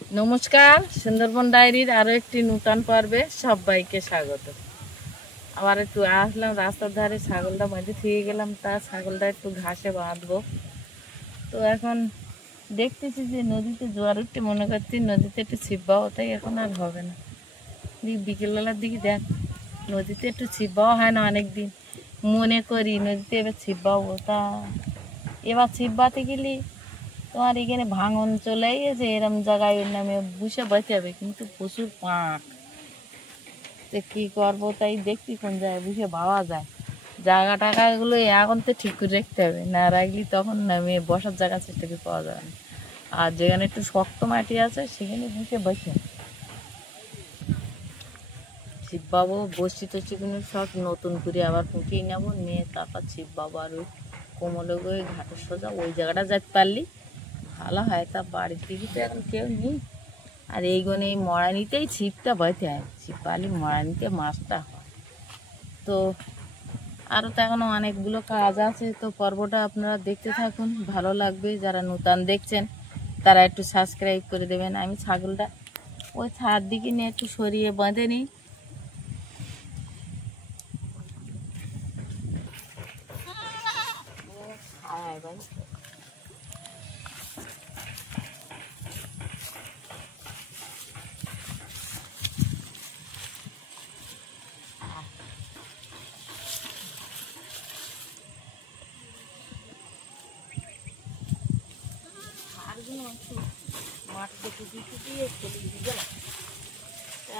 নমস্কার, সুন্দরবন ডায়েরির আরো একটি নতুন পর্বে সবাইকে স্বাগত। আবার একটু আসলাম রাস্তার ধারে, ছাগলটা মাঝে থেকে গেলাম, তা ছাগলটা একটু ঘাসে বাঁধবো। তো এখন দেখতেছি যে নদীতে জোয়ার উঠতে, মনে করছি নদীতে একটু ছিপবাও, তাই এখন আর হবে না। বিকেলবেলার দিকে দেখ, নদীতে একটু ছিপবাও হয় না অনেকদিন, মনে করি নদীতে এবার ছিপবাবো। তা এবার ছিপবাতে গেলি তোমার এখানে ভাঙন চলে গেছে, এরম জায়গায় নামে বুসে বসে হবে, কিন্তু প্রচুর পাঁক। তো কী করবো, তাই দেখছি কোন জায়গায় বুসে পাওয়া যায়। জায়গা টাকাগুলো এখন তো ঠিক করে রাখতে হবে, না রাখলে তখন নামে বসার জায়গা চেষ্টা করে পাওয়া যাবে না। আর যেখানে একটু শক্ত মাটি আছে সেখানে বুসে বসে ছিপ বাবু বসি টসিগুলো সব নতুন করে আবার ফুটিয়ে নেবো, নিয়ে তারপর ছিপ বাবু আর ওই কোমলে ওই ঘাটের সোজা ওই জায়গাটা যেতে পারলি ভালো হয়। তা বাড়ির দিকে তো এখন কেউ নেই, আর এইগুলো এই মরানিতেই ছিপটা বইতে হয়, ছিপ পালি মরানিতে মাছটা হয়। তো আরও তো এখনও অনেকগুলো কাজ আছে, তো পর্বটা আপনারা দেখতে থাকুন, ভালো লাগবে। যারা নতুন দেখছেন তারা একটু সাবস্ক্রাইব করে দেবেন। আমি ছাগলটা ওই ছাদ দিকে নিয়ে একটু সরিয়ে বাঁধে নিই। ভাই মাঠে টুকি দিয়ে চলে গেলাম,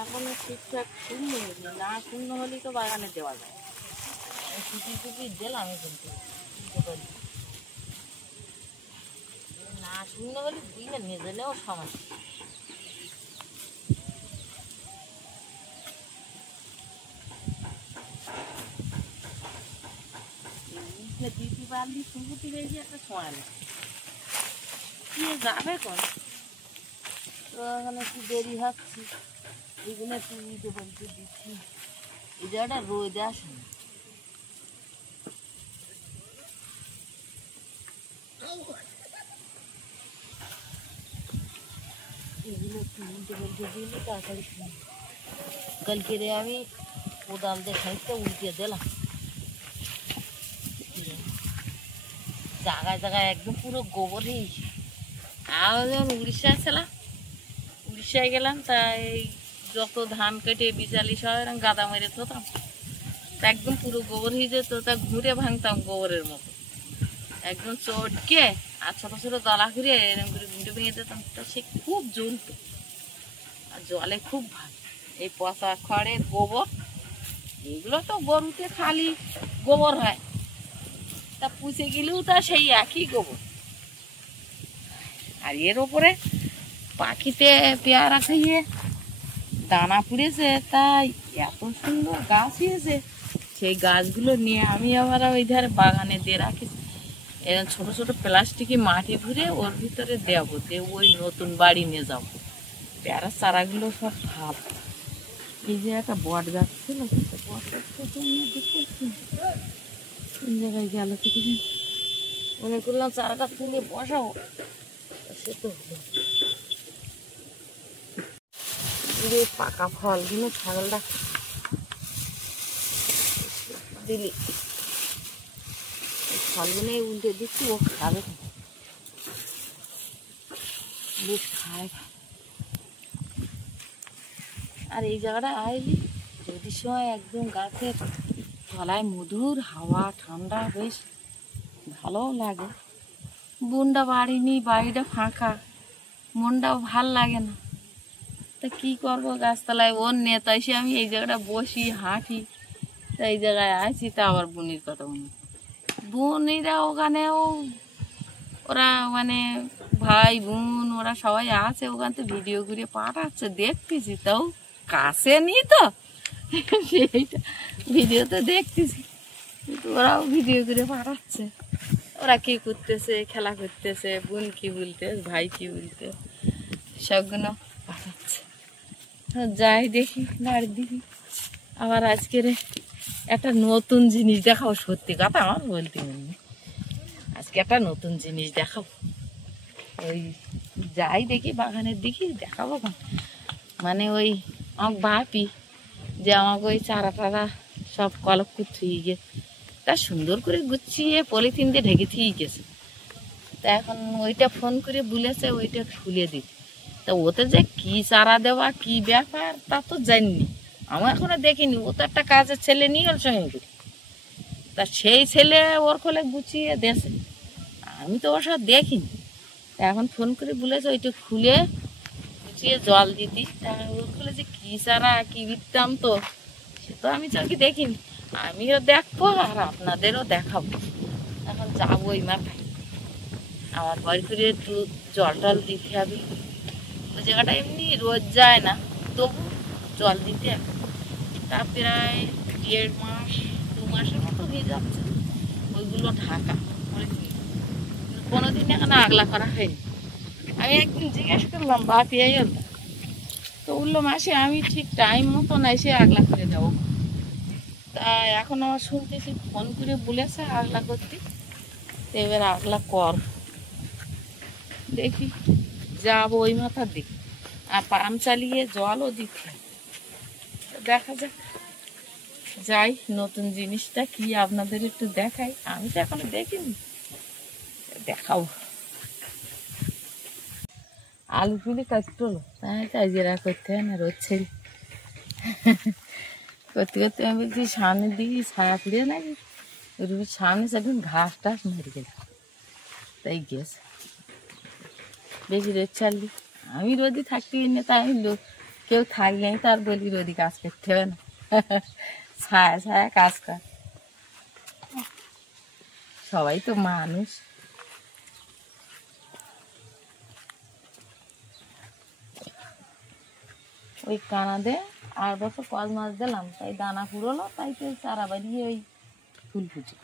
এখনো ঠিকঠাক শূন্য হয়নি, না শূন্য হলেই তো বাগানে দেওয়া যায়। টুকি টুকি দিলাম কিন্তু না শূন্য হলে দিলে নিয়ে গেলেও সমস্যা। দিতে পারলি শুনতে পেয়েছি একটা সময় কি যাবে কোন, তো এখন একটু দেরি হচ্ছে, এগুলো একটু দিতে বলতে দিচ্ছি। এই জায়গাটা রোদ আসে না, এগুলো একটু উল্টে বলতে দিলে তাড়াতাড়ি। কালকে রে আমি কোদাল দিয়ে খাইতে উল্টে দিলাম, জায়গায় জায়গায় একদম পুরো গোবর হয়েছে। আর যখন উড়িষ্যায় ছিলাম, উড়িষ্যায় গেলাম, তাই যত ধান কেটে বিচালি সব এরকম গাদা মেরে থতাম, তা একদম পুরো গোবর হয়ে যেত, তা ঘুরে ভাঙতাম গোবরের মতো একদম চটকে, আর ছোট ছোট দলা ঘুরে এরকম করে ঘুরে ভেঙে দিতাম, তা সে খুব জ্বলতো আর জলে খুব ভালো। এই পচা খড়ের গোবর, এগুলো তো গরুতে খালি গোবর হয়, তা পুষে গেলেও তা সেই একই গোবর। আর এর ওপরে পাখিতে পেয়ারা খাইয়ে দানা পুড়েছে, তাই এত সুন্দর গাছ হয়েছে, সেই গাছগুলো নিয়ে আমি আবার ওই ধারে বাগানে দিয়ে রাখি। এরকম ছোট ছোট প্লাস্টিকে মাটি ভরে ওর ভিতরে দেবো, দিয়ে ওই নতুন বাড়ি নিয়ে যাবো। পেয়ারার চারাগুলো সব ভাব। এই যে একটা বট গাছ ছিল, বট গাছটা তো দেখতে কোন জায়গায় গেল থেকে মনে করলাম চারাটা তুলে বসাও, সে তো পাকা ফলগুলো ছাগলটা দিলি, ফলগুলো উল্টে দিচ্ছি, ও খাবে, বেশ খায়। আর এই জায়গাটা আইলি যদি সময় একদম গাছের তলায় মধুর হাওয়া, ঠান্ডা, বেশ ভালোও লাগে। বোনটা বাড়ি নেই, বাড়িটা ফাঁকা, মনটাও ভাল লাগে না। তা কী করবো, গাছতলায় ওর নেতা এসে আমি এই জায়গাটা বসি হাঁটি, তা এই জায়গায় আসি, তা আবার বোনের কথা মনে, বোনেরা ওখানেও ওরা মানে ভাই বোন ওরা সবাই আছে ওখান থেকে ভিডিও করে পাঠাচ্ছে, দেখতেছি, তাও কাছে নি তো সেইটা ভিডিওতে দেখতেছি, কিন্তু ওরাও ভিডিও করে পাঠাচ্ছে, ওরা কি করতেছে, খেলা করতেছে, বোন কি বলতে, ভাই কি বলতে, সবগুলো পাঠাচ্ছে। যাই দেখি বাড়ির দিকে, আবার আজকের একটা নতুন জিনিস দেখাও, সত্যি কথা আমার বলতে মনে, আজকে একটা নতুন জিনিস দেখাও। ওই যাই দেখি বাগানের দিকে দেখাবো কেন, মানে ওই আমার বাপি যে আমাকে ওই চারা টারা সব কলপ করে থুয়ে গিয়ে তা সুন্দর করে গুছিয়ে পলিথিন দিয়ে ঢেকে থুয়ে গেছে। তা এখন ওইটা ফোন করে বলেছে ওইটা খুলে দিতে। তা ওতে যে কি চারা দেওয়া কি ব্যাপার তা তো জানিনি, আমি এখনো দেখিনি। ও তো একটা কাজের ছেলে নিয়ে গেল সঙ্গে করে, তা সেই ছেলে ওর কোলে গুছিয়ে দেছে, আমি তো ওর সাথে দেখিনি। তা এখন ফোন করে বলেছে ওইটা খুলে গুছিয়ে জল দিতি। তা ওর কোলে যে কি চারা কি বিদ্যাম তো সে তো আমি চোখে দেখিনি। আমিও দেখবো আর আপনাদেরও দেখাবো। এখন যাবো ওই মাথায়, আমার বাড়ি করে একটু জল টল দিতে হবে। ওই জায়গাটা এমনি রোজ যায় না, তবু জল দিতে হবে। তা প্রায় 1.5 মাস 2 মাসের মতো হয়ে যাচ্ছে ওইগুলো ঢাকা পলিথিন, কোনোদিন এখানে আগলা করা হয়নি। আমি একদিন জিজ্ঞাসা করলাম বাপি এই হল, তো বললো মাসি আমি ঠিক টাইম মতন এসে আগলা করে যাবো। তা এখন আমার শুনতেছি ফোন করে বলেছে আগলা করতে, এবার আগলা কর দেখি যাবো ওই মাথার দিকে। আর পাম চালিয়ে জলও দিতে দেখা যাক, যাই নতুন জিনিসটা কি আপনাদের একটু দেখাই, আমি তো এখনো দেখিনি, দেখাবো। আলু ফুলি কাটতে হলো, তাই তাই জেরা করতে হয় না, রোদ ছেড়ে করতে করতে আমি বলছি সামনের দিকে ছায়া ফিরে নাকি ওই সামনে সেদিন ঘাস টাস মেরে গেল, তাই গেছে বেশি রোদ ছাড়লি। আমি রোদি থাকতে না, তাই আমি কেউ থাকলে আমি তার বলি রোদি কাজ করতে হবে না, ছায়া ছায়া কাজ কর, সবাই তো মানুষ। ওই কানাদে 8 বছর 5 মাস দিলাম, তাই দানা ফুরলো, তাই তো চারা বাড়িয়ে ওই ফুল ফুটে।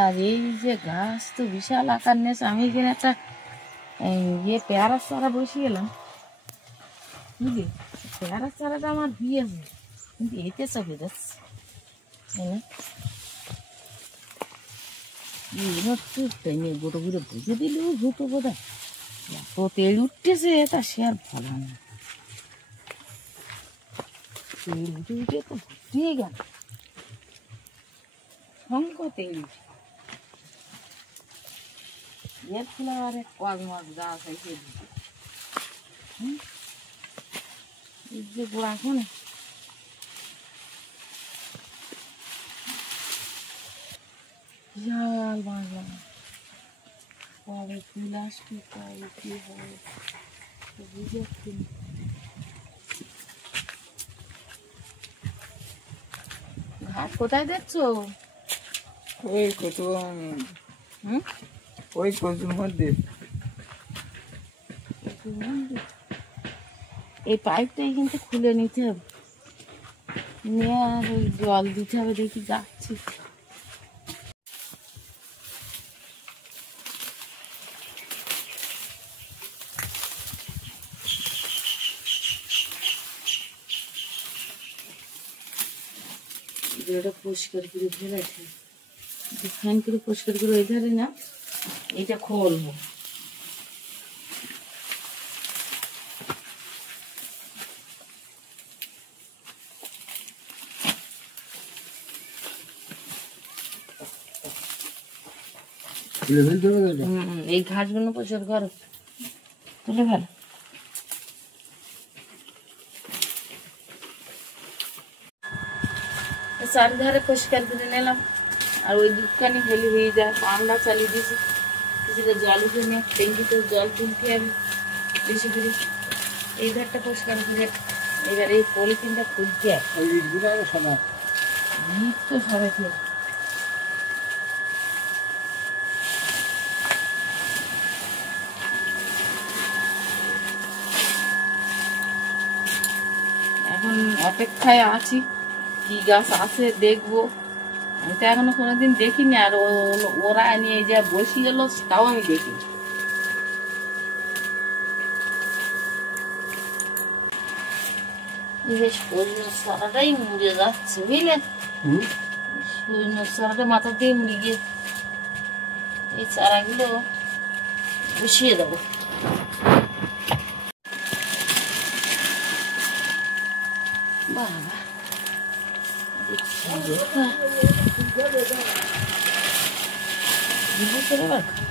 আর এই যে গাছ তো বিশাল আকার নিয়েছে। আমি এখানে একটা পেয়ারার চারা বসিয়ে এলাম, বুঝলি পেয়ারার চারাটা আমার দিয়েছে, কিন্তু এতে চলে যাচ্ছে গোটো ঘুরে বুঝে দিলেও ভুতো বোধ হয়, এত তেল উঠতেছে তা সে আর ভালো না, তেল উঠে উঠে তো ভর্তি গেল শঙ্খ তেল উঠে। এর ফলে আর এক কয়েক মাস গাছ হয়েছে যে গোড়া কোনে বিশাল বাঁধলাম, কবে ফুল আসবে কবে কি হবে বুঝে যাচ্ছি না। ঘাট কোথায় দেখছো? ওই কচু, ওই কচুর মধ্যে। এই পাইপটা কিন্তু খুলে নিতে হবে, নিয়ে আর ওই জল দিতে হবে, দেখি যাচ্ছি। এটা পরিষ্কার করে ফেলেছি, ফাইন করে পরিষ্কার করে ওই ধারে না এটা খুলবো। এই ঘাসগুলো পরিষ্কার করো, তুলে ফেলো। চারিধারে পরিষ্কার করে নিলাম, আর ওই দুধখানি হলে হয়ে যায়। পান্ডা চালিয়ে দিয়েছি, কিছুটা জল উঠে নিয়ে ট্যাঙ্কিতে জল তুলতে হবে বেশি করে। এই ধারটা পরিষ্কার করে এবার এই পলিথিনটা খুলতে হবে, ইট তো সরাইতে হবে। এখন অপেক্ষায় আছি কি গাছ আছে দেখবো, আমি তো এখনো কোনোদিন দেখিনি। আর ওরা নিয়ে যা বসিয়ে এলো তাও আমি দেখিনি। সজনের সারাটাই মুড়ে যাচ্ছে বুঝলেন, সজনের সারাটা মাথা দিয়ে মুড়ে গিয়ে এই চারাগুলো বসিয়ে দেবো। বাবা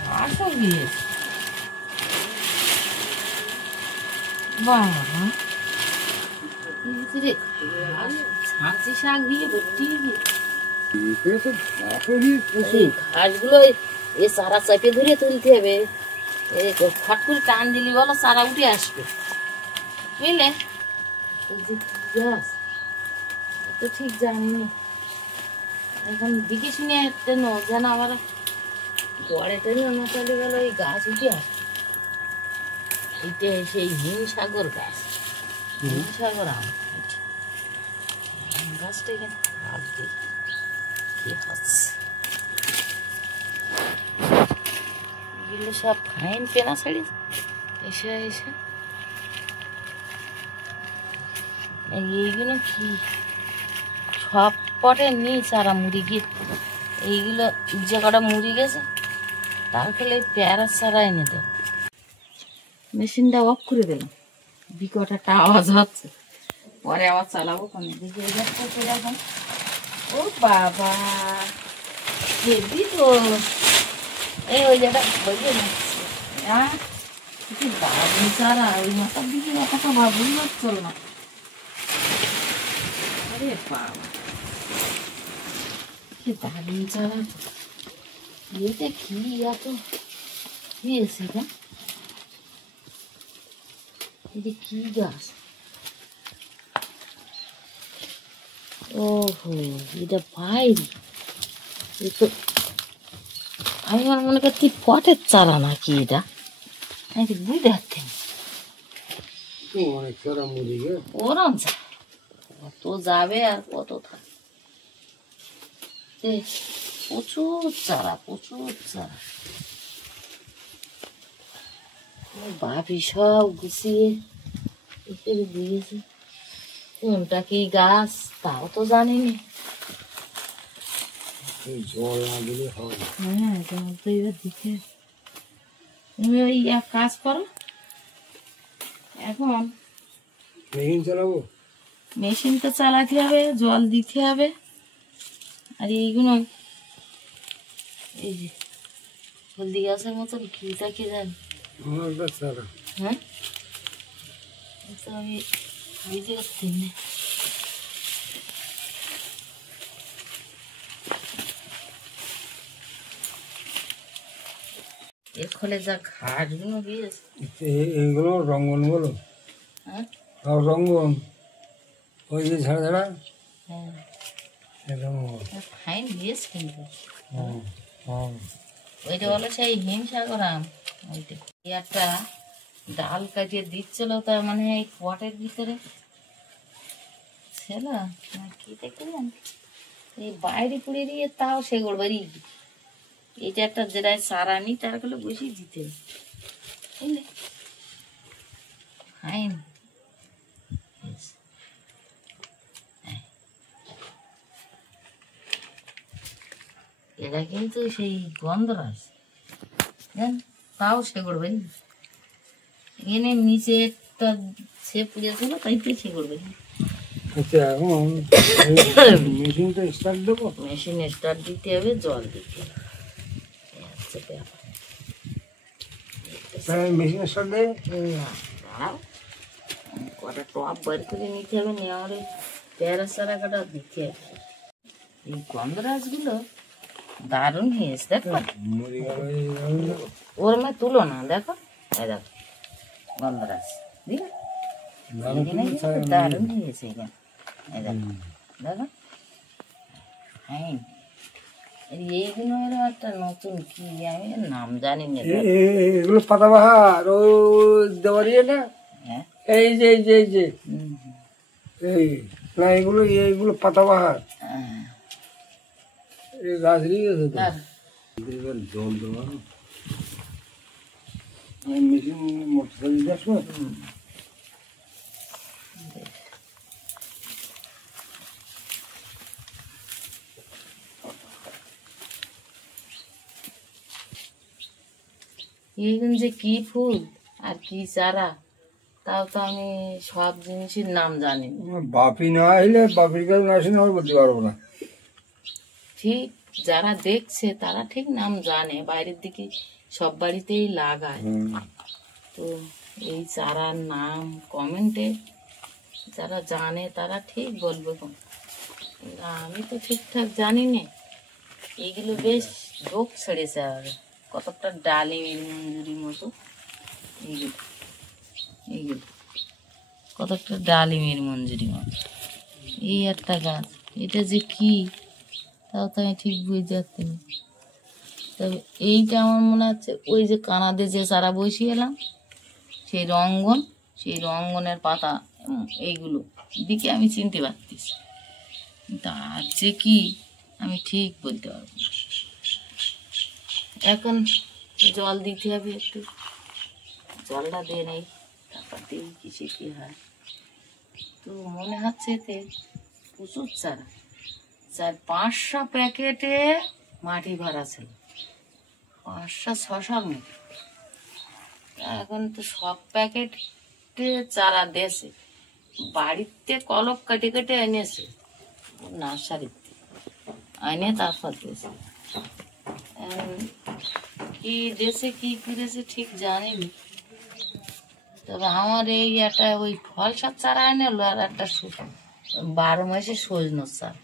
ঘাসও গিয়েছে। বাবা ছাঁচি শাক দিয়ে ভর্তি ঘাসগুলো এ চারা চাপে ধরে তুলতে হবে। ফট করে টান দিলি বলো চারা উঠে আসবে, বুঝলে? গাছ তো ঠিক জানি এখন দিকে শুনে যেন আবার গড়ে টেনে মশালি গেল এই গাছ উঠে আসবে। এইটা সেই হিমসাগর গাছ, হিমসাগর আম গাছটা এখানে কাটবে কি হচ্ছে। এগুলো সব ফাইন পেনা ছাড়ি এসে এসে এইগুলো কি সব পটে নি চারা মুড়ি গিয়ে এইগুলো যে কটা মুড়ি গেছে তারপরে পেয়ারা চারা এনে দেব। মেশিনটা অফ করে দিলাম, বিকট একটা আওয়াজ হচ্ছে, পরে আবার চালাবো কেন দেখে যাচ্ছে সেরকম। ও বাবা হেবি তো এই ওই যেটা বলছে না হ্যাঁ দারুণ চারা, ওই মাথার দিকে একটা ভাবই হচ্ছিল না। আরে বাবা কি দারুণ চারা, এটা কি এত হয়েছে না? এটা কি গাছ? ওহো এটা বাইরে, আমি আমার মনে করছি পটের চারা নাকি এটা, আমি বুঝতে পারছি ওরম কত যাবে আর কত থাকবে। প্রচুর চারা প্রচুর চারা, বাপি সব গুছিয়ে দিয়েছে। কোনটা কি গাছ তাও তো জানিনি। জল না দিলে হয়। হ্যাঁ জল তো এবার দিতে। তুমি ওই এক কাজ করো, এখন মেশিন চালাবো, মেশিন তো চালাতে হবে, জল দিতে হবে, আর এইগুলো এই যে হলদি গাছের মতন ঘিটা কি জানি হ্যাঁ আমি বুঝতে পারছি না। এর ফলে যা ঘাসগুলো গিয়েছে এইগুলো রঙ্গন বলো, হ্যাঁ রঙ্গন ওই যে ঝাড়া ঝাড়া হ্যাঁ রঙ্গন ফাইন গিয়েছে কিন্তু হ্যাঁ ওইটা বলে সেই হিমসাগর আম। ওইটা একটা ডাল কাটিয়ে দিচ্ছিল, তার মানে এই পটের ভিতরে ছিল না কি দেখলেন, এই বাইরে পুড়ে দিয়ে তাও সেগুলো বাড়ি। এটা একটা যেটা চারা নি তার গুলো বসে দিতে বুঝলে ফাইন। এরা কিন্তু সেই গন্ধরাজ জান, তাও সেগুলো বাড়ি এনে নিচে একটা সে পুড়েছিল তাই তো সেগুলো বাড়ি। আচ্ছা এখন মেশিনটা স্টার্ট দেবো, মেশিন স্টার্ট দিতে হবে, জল দিতে হবে, এই হচ্ছে ব্যাপার। মেশিন স্টার্ট দেয় দাঁড়াও কটা টপ বার করে নিতে হবে, নেওয়ারে পেয়ারা চারা কাটা দিতে হবে। এই গন্ধরাজগুলো দারুণ হয়েছে দেখো, ওর মধ্যে তুলো না দেখো, এই দেখো গন্ধরাজ দিয়ে দারুণ হয়েছে এখানে, এই দেখো দেখো হ্যাঁ। এইগুলো হলো একটা নতুন কি আমি নাম জানি না। এগুলো পাতাবাহার ও দেওয়ারিয়ে না, হ্যাঁ এই যে এই যে এই যে এই না এগুলো এইগুলো পাতাবাহার এই গাছ গেছে তো জল দেওয়া মেশিন মোটরসাইকেল আসবে। এইগুলো যে কি ফুল আর কি চারা, তাও তো আমি সব জিনিসের নাম জানি না। আমার বাপি না এলে, বাপির কাছে না আসলে আমি বলতে পারবো না। ঠিক যারা দেখছে তারা ঠিক নাম জানে, বাইরের দিকে সব বাড়িতেই লাগায়। তো এই চারার নাম কমেন্টে যারা জানে তারা ঠিক বলবে। আমি তো ঠিকঠাক জানি না। এইগুলো বেশ রোগ ছেড়েছে, আর কতটা ডালিমের মঞ্জুরির মতো। এইগুলো এইগুলো কতটা ডালিমের মঞ্জুরির মতো। এই একটা গাছ, এটা যে কি তাও তো আমি ঠিক বুঝতে পারছি না। তবে এইটা আমার মনে হচ্ছে ওই যে কানাদে যে চারা বসিয়ে এলাম, সেই রঙ্গনের পাতা, এইগুলো দিকে আমি চিনতে পারতেছি, কিন্তু আর যে কি আমি ঠিক বলতে পারবো না। এখন জল দিতে হবে, একটু জলটা দিয়ে নেই, তারপর দিয়ে কিছু কি হয়। তো মনে হচ্ছে এতে প্রচুর চারা, 400-500 প্যাকেটে মাটি ভরা ছিল, 500-600 মতো। এখন তো সব প্যাকেটে চারা দিয়েছে, বাড়িতে কলপ কেটে কেটে এনেছে নার্সারিতে, এনে তারপর দিয়েছে। কি দেশে কি করেছে ঠিক জানিনি। তবে আমার এই একটা ওই ফলসার চারা এনেলো, আর একটা 12 মাসে সজনোর চারা।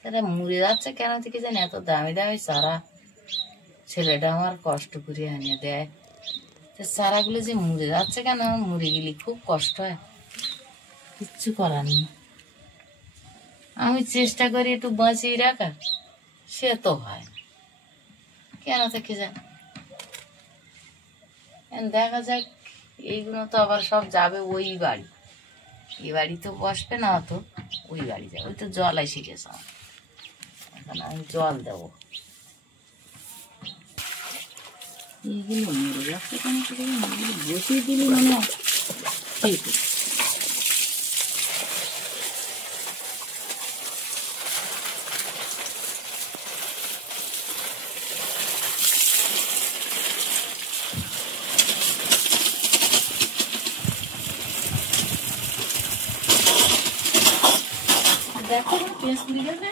তাহলে মুড়ে যাচ্ছে কেন থেকে জানি, এত দামি দামি চারা ছেলেটা আমার কষ্ট করে এনে দেয়। তো চারাগুলো যে মুড়ে যাচ্ছে কেন, মুড়ে গেলে খুব কষ্ট হয়, কিচ্ছু করার নেই। আমি চেষ্টা করি একটু বাঁচিয়ে রাখার, সে তো হয় না, কেন থেকে যায়। দেখা যাক, এইগুলো তো আবার সব যাবে ওই বাড়ি, এই বাড়ি তো বসবে না, তো ওই বাড়ি যাবে। ওই তো জল এসে গেছে আমার, এখন আমি জল দেবো। এইগুলো মরে যাচ্ছে কেন, বসিয়ে দিলি মনে হয় ঠিক। দেখো পেঁয়াজ পুড়ে গেছে।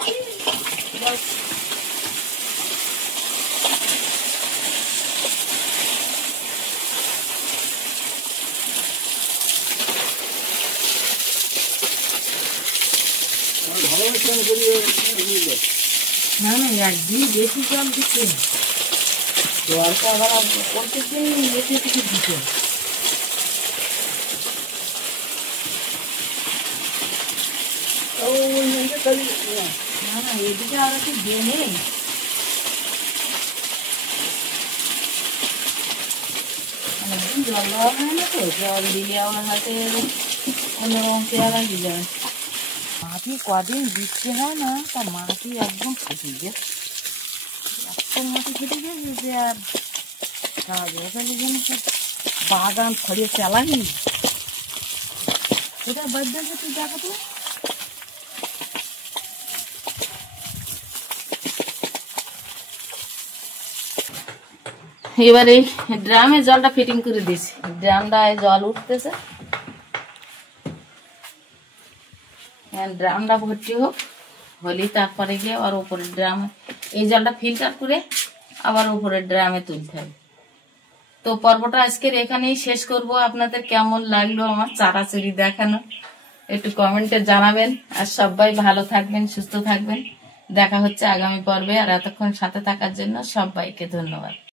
না না, একদিন বেশি জল দিচ্ছে, জলটা আবার প্রত্যেকদিন বেশি কিছু দিচ্ছে। না না, এদিকে আর একটু দিয়ে নেই। অনেকদিন জল দেওয়া হয় না, তো জল দিলে আমার হাতে অন্যরকম পেয়ারা দিয়ে যাবে। মাটি কদিন বৃষ্টি হয় না, তা মাটি একদম ফুটে গেছে, এত মাটি ফুটে গেছে যে আর খালি যেন বাগান ছড়িয়ে চালানি। এটা বাদ দিয়ে তুই দেখাতো। এবারে ড্রামে জলটা ফিটিং করে দিয়েছি, ড্রামটায় জল উঠতেছে, ড্রামটা ভর্তি হোক, হলেই তারপরে গিয়ে আবার উপরের ড্রামে এই জলটা ফিল্টার করে আবার উপরের ড্রামে তুলতে হবে। তো পর্বটা আজকের এখানেই শেষ করব। আপনাদের কেমন লাগলো আমার চারাচুরি দেখানো, একটু কমেন্টে জানাবেন। আর সবাই ভালো থাকবেন, সুস্থ থাকবেন। দেখা হচ্ছে আগামী পর্বে। আর এতক্ষণ সাথে থাকার জন্য সবাইকে ধন্যবাদ।